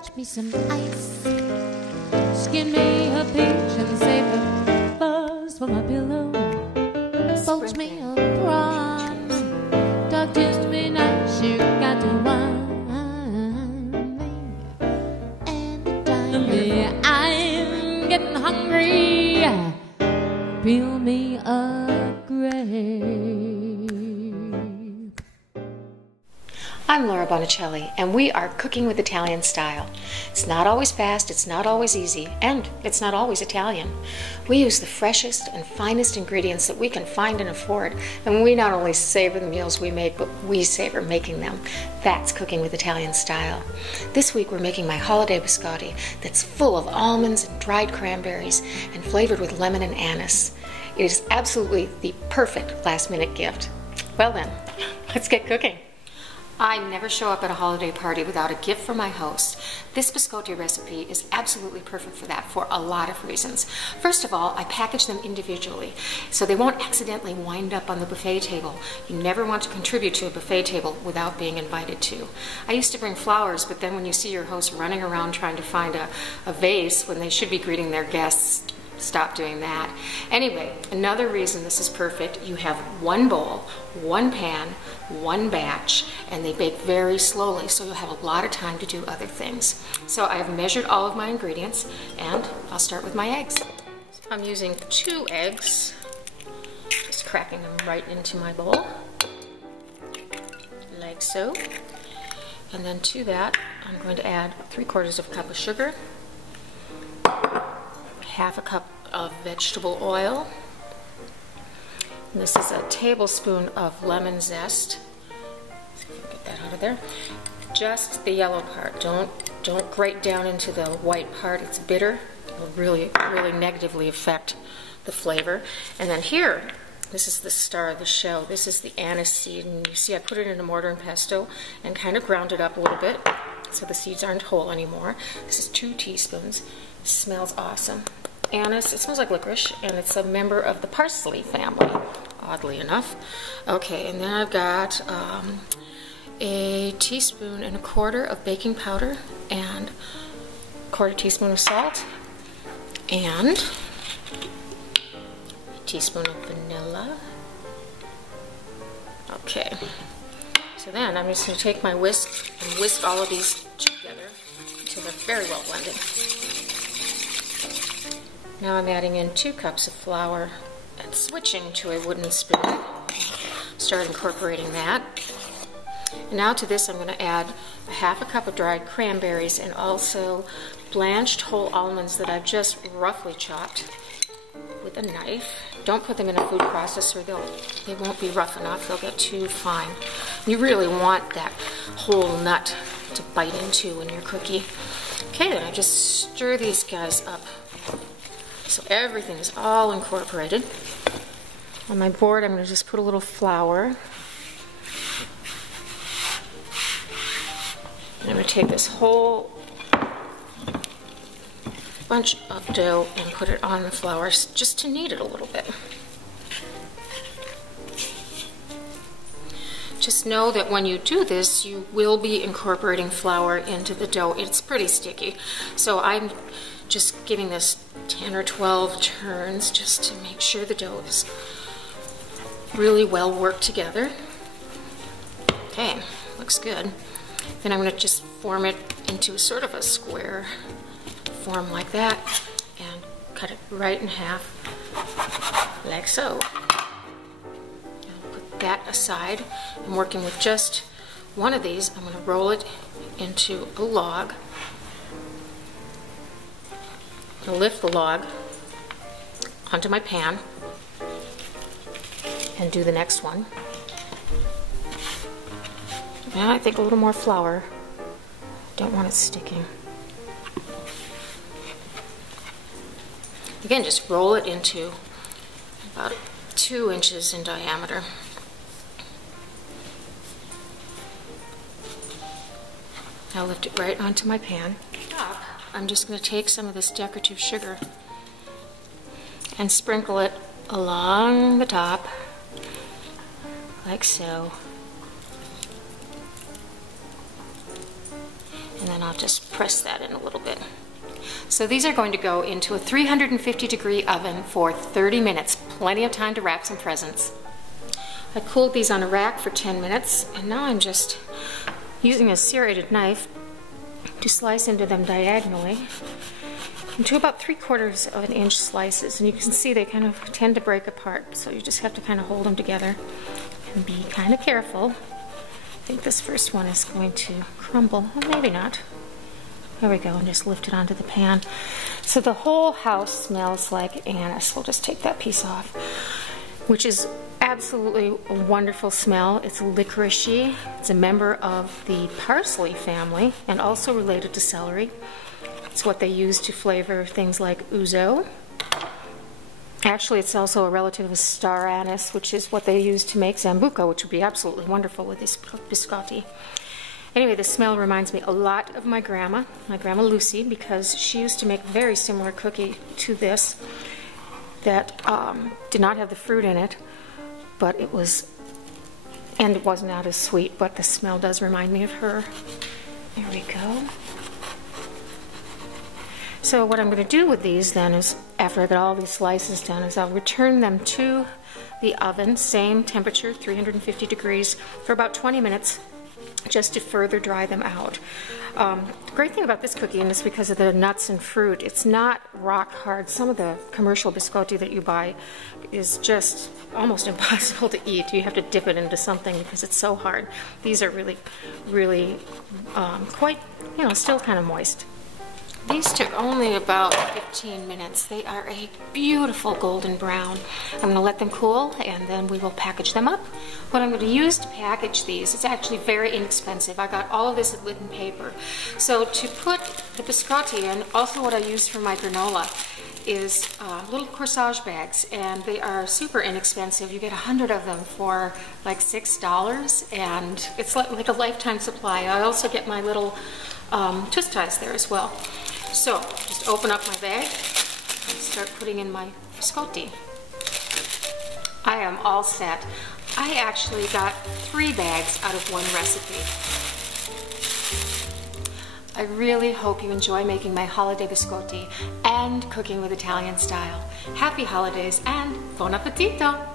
fetch me some ice. Skin me a peach and save the fuzz for my pillow. Poach me a prawns, talk to me nice, you got to wine me. Anytime I'm getting hungry, peel me a grape. I'm Laura Bonicelli, and we are cooking with Italian style. It's not always fast, it's not always easy, and it's not always Italian. We use the freshest and finest ingredients that we can find and afford, and we not only savor the meals we make, but we savor making them. That's cooking with Italian style. This week we're making my holiday biscotti that's full of almonds and dried cranberries and flavored with lemon and anise. It is absolutely the perfect last-minute gift. Well then, let's get cooking. I never show up at a holiday party without a gift for my host. This biscotti recipe is absolutely perfect for that for a lot of reasons. First of all, I package them individually so they won't accidentally wind up on the buffet table. You never want to contribute to a buffet table without being invited to. I used to bring flowers, but then when you see your host running around trying to find a vase when they should be greeting their guests, stop doing that. Anyway, another reason this is perfect, you have one bowl, one pan, one batch, and they bake very slowly, so you'll have a lot of time to do other things. So I've measured all of my ingredients, and I'll start with my eggs. So I'm using 2 eggs, just cracking them right into my bowl, like so. And then to that, I'm going to add 3/4 of a cup of sugar, 1/2 cup of vegetable oil. And this is a tablespoon of lemon zest. See if I can get that out of there. Just the yellow part. Don't grate down into the white part. It's bitter. It will really negatively affect the flavor. And then here, this is the star of the show. This is the anise seed. And you see I put it in a mortar and pestle and kind of ground it up a little bit so the seeds aren't whole anymore. This is 2 teaspoons. It smells awesome. Anise, it smells like licorice, and it's a member of the parsley family, oddly enough. Okay, and then I've got a 1.25 teaspoons of baking powder and 1/4 teaspoon of salt and a teaspoon of vanilla. Okay, so then I'm just going to take my whisk and whisk all of these together until they're very well blended. Now I'm adding in 2 cups of flour and switching to a wooden spoon. Start incorporating that. And now to this I'm going to add 1/2 cup of dried cranberries and also blanched whole almonds that I've just roughly chopped with a knife. Don't put them in a food processor, they won't be rough enough, they'll get too fine. You really want that whole nut to bite into in your cookie. Okay, then I just stir these guys up so everything is all incorporated. On my board, I'm going to just put a little flour. And I'm going to take this whole bunch of dough and put it on the flour just to knead it a little bit. Just know that when you do this, you will be incorporating flour into the dough. It's pretty sticky. So I'm just giving this 10 or 12 turns just to make sure the dough is really well worked together. Okay, looks good. Then I'm going to just form it into sort of a square form like that and cut it right in half like so. I'll put that aside. I'm working with just one of these. I'm going to roll it into a log. I'll lift the log onto my pan and do the next one. And I think a little more flour. Don't want it sticking. Again, just roll it into about 2 inches in diameter. I'll lift it right onto my pan. I'm just going to take some of this decorative sugar and sprinkle it along the top, like so. And then I'll just press that in a little bit. So these are going to go into a 350-degree oven for 30 minutes. Plenty of time to wrap some presents. I cooled these on a rack for 10 minutes, and now I'm just using a serrated knife to slice into them diagonally into about 3/4 of an inch slices. And you can see they kind of tend to break apart, so you just have to kind of hold them together and be kind of careful. I think this first one is going to crumble. Well, maybe not. There we go, and just lift it onto the pan. So the whole house smells like anise. We'll just take that piece off, which is absolutely a wonderful smell. It's licoricey. It's a member of the parsley family and also related to celery. It's what they use to flavor things like ouzo. Actually, it's also a relative of star anise, which is what they use to make Zambuca, which would be absolutely wonderful with this biscotti. Anyway, the smell reminds me a lot of my grandma Lucy, because she used to make a very similar cookie to this that did not have the fruit in it, but it was not as sweet, but the smell does remind me of her. There we go. So what I'm going to do with these then is, after I get all these slices done, is I'll return them to the oven, same temperature, 350 degrees, for about 20 minutes, just to further dry them out. The great thing about this cookie, and it's because of the nuts and fruit, it's not rock hard. Some of the commercial biscotti that you buy is just almost impossible to eat. You have to dip it into something because it's so hard. These are really, really quite, still kind of moist. These took only about 15 minutes. They are a beautiful golden brown. I'm going to let them cool, and then we will package them up. What I'm going to use to package these, it's actually very inexpensive. I got all of this at Litten Paper. So to put the biscotti in, also what I use for my granola is little corsage bags, and they are super inexpensive. You get 100 of them for like $6, and it's like a lifetime supply. I also get my little twist ties there as well. So just open up my bag and start putting in my biscotti. I am all set. I actually got 3 bags out of one recipe. I really hope you enjoy making my holiday biscotti and cooking with Italian style. Happy holidays and buon appetito!